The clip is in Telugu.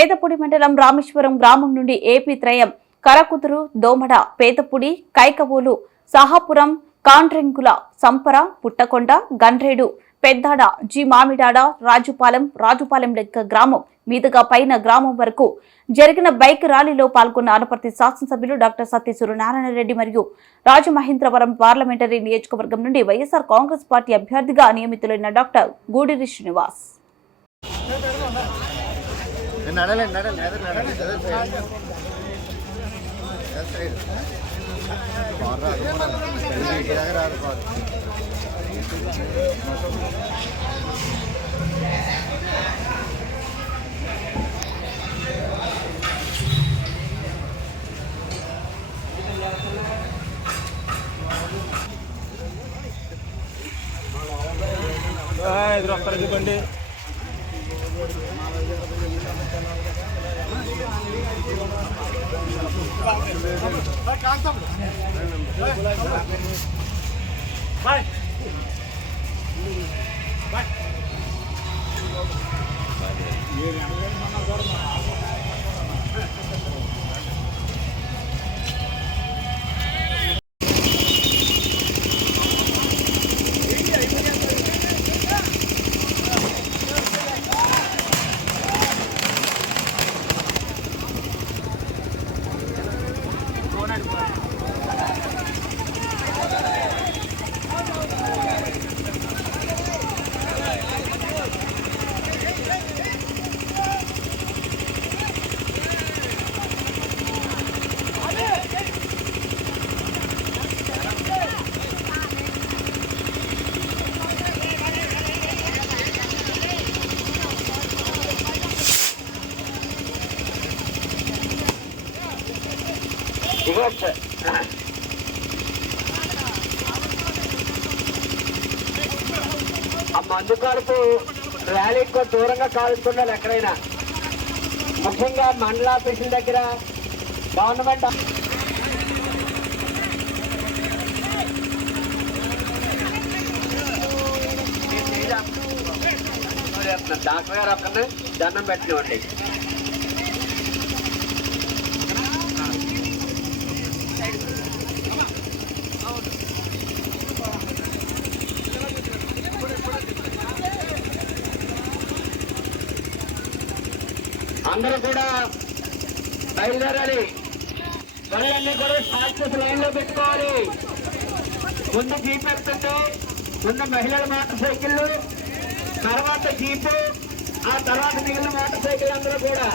పేదపుడి మండలం రామేశ్వరం గ్రామం నుండి ఏపీ త్రయం కరకుదురు, దోమడ, పేదపుడి, కైకవోలు, సహాపురం, కాండ్రెంకుల, సంపర, పుట్టకొండ, గన్రేడు, పెద్దాడ, జి మామిడాడ, రాజుపాలెం లెక్క గ్రామం మీదుగా పైన గ్రామం వరకు జరిగిన బైక్ ర్యాలీలో పాల్గొన్న అనపర్తి శాసనసభ్యులు డాక్టర్ సత్తి సూర్యనారాయణ రెడ్డి మరియు రాజమహేంద్రవరం పార్లమెంటరీ నియోజకవర్గం నుండి వైఎస్ఆర్ కాంగ్రెస్ పార్టీ అభ్యర్థిగా నియమితులైన డాక్టర్ గూడిరి శ్రీనివాస్. ఎదురు వస్తారు చెప్పండి. ఆ మందు కడుపు ర్యాలీకి దూరంగా కాలుస్తుండాలి ఎక్కడైనా, ముఖ్యంగా మండల ఆఫీసుల దగ్గర గవర్నమెంట్ డాక్టర్ గారు ఒక్కరిని దండం పెట్టినవ్వండి. అందరూ కూడా బయలుదేరాలి. త్వరలన్నీ కూడా సాక్షి లైన్ లో పెట్టుకోవాలి. ముందు జీప్ ఎత్తుంటే ముందు మహిళల మోటార్ సైకిళ్ళు, తర్వాత జీపు, ఆ తర్వాత మిగిలిన మోటార్ సైకిల్ అందరూ కూడా